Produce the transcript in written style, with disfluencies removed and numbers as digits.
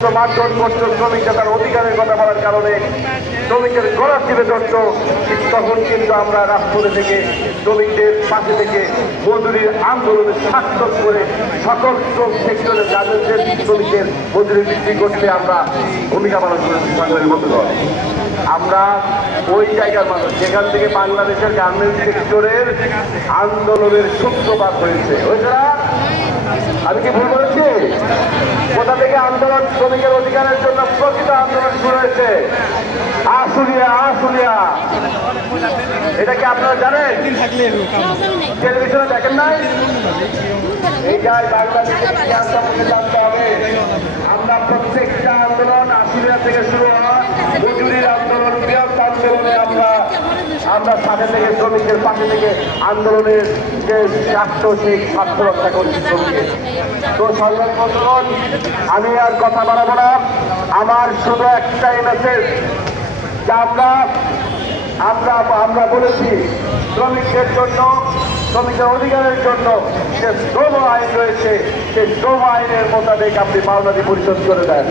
মারধর করছো, শ্রমিকরা তার অধিকারের কথা বলার কারণে শ্রমিকের গলা টিপে ধরত, তখন কিন্তু আমরা রাজপথে থেকে শ্রমিকদের পাশে থেকে মজুরির আন্দোলনে সার্থক করে সকল শ্রম সেক্টরে গার্মেন্টসের শ্রমিকের মজুরি বৃদ্ধি করতে আমরা ভূমিকা পালন করেছি। সংগ্রামী বন্ধুগণ, আমরা ওই জায়গার মানুষ যেখান থেকে বাংলাদেশের গার্মেন্টস সেক্টরের আন্দোলনের সূত্রপাত হয়েছে। আমি কি ভুল বলেছি? কোথা থেকে আন্দোলন, শ্রমিকের অধিকারের জন্য প্রকৃত আন্দোলন শুরু হয়েছে? আশুলিয়া। আশুলিয়া, এটা কি আপনারা জানেন? টেলিভিশনে দেখেন নাই? এইটাই বাংলাদেশের ইতিহাসটা মনে জানতে হবে। আমরা প্রত্যেকটা আন্দোলন আশুলিয়া থেকে শুরু হয়, মজুরির আন্দোলন, বৃহৎ আন্দোলনে আমরা সাথে থেকে শ্রমিকের পাশে থেকে আন্দোলনের যে স্বার্থ সেই স্বার্থ রক্ষা করছি শ্রমিকের। তো সংগ্রাম, আমি আর কথা বাড়াবো না। আমার শুধু একটাই মেসেজ যে আমরা বলেছি শ্রমিকদের জন্য, শ্রমিকের অধিকারের জন্য যে শ্রম আইন রয়েছে সেই শ্রম আইনের মোতাবেক আপনি পাওনাদি পরিশোধ করে দেন।